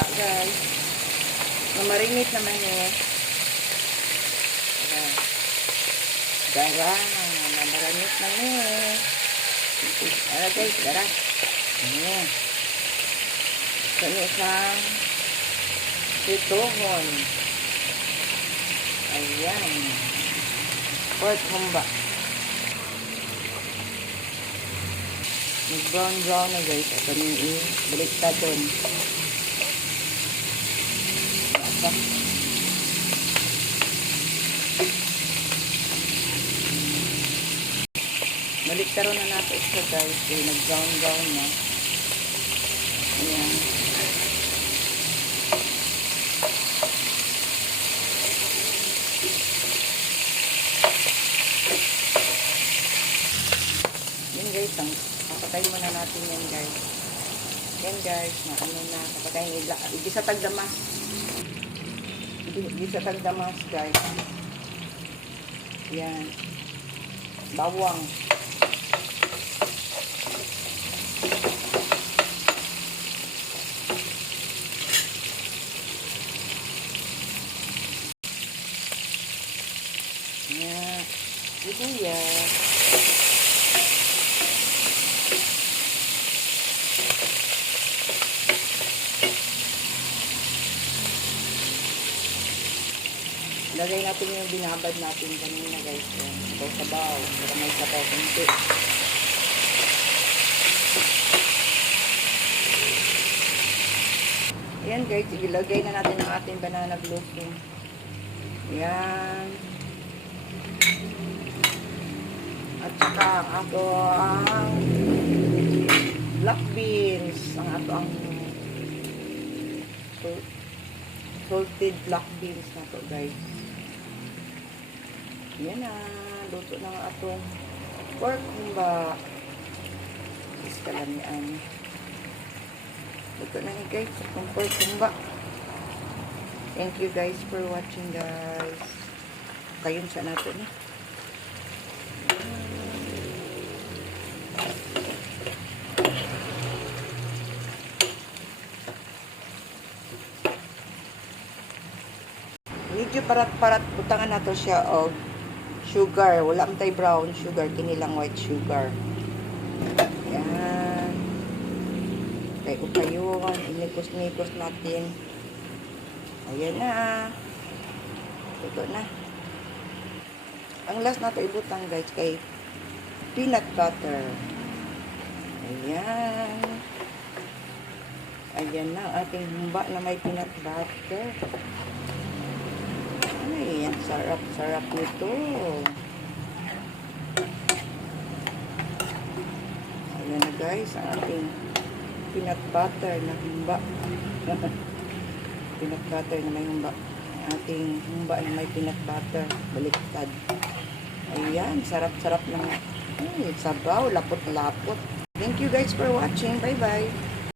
humba guys. Namarinit naman eh. Ayan. Dara, namarinit na eh. Ara guys, dara. Ayan. Kani isang pituhon. Ayan. Pork humba. Mag-brown brown na guys. Ito yung i-baliktad doon. Asa. Baliktaron na natin siya guys. Kaya nag-brown brown na. Ayan. Yan guys, ang muna natin yan guys. Yan guys, na ano na, papatay yung ila. Hindi sa tagdamas. Hindi sa tagdamas guys. Yan. Bawang. Yan. Sibuyas. Lagay natin yung binabad natin kanina guys. Yan. Ito sabaw. Para may sabaw kunti. Yan guys. Ilagay na natin ang ating banana blossom. Yan. At saka ato ang black beans. Ang ato ang salted black beans na to guys. Yan na. Luto na ang atong pork humba. Iskalamian. Luto na ni guys. Atong pork humba. Thank you guys for watching guys. Kayon sa nato ni. Medyo parat-parat butangan nato siya og sugar. Wala man tay brown sugar, kini lang white sugar. Yan. Kay upayon, inikos-nikos natin. Ayan na. Ito na. Ang last nato ibutang guys kay peanut butter. Ayan. Ayan na ating humba na may peanut butter. Sarap-sarap nito. Ayan na guys, ang ating peanut butter na humba. peanut butter na may humba. Ating humba na may peanut butter. Baliktad. Ayan, sarap-sarap ng ay, sabaw, lapot-lapot. Thank you guys for watching. Bye-bye.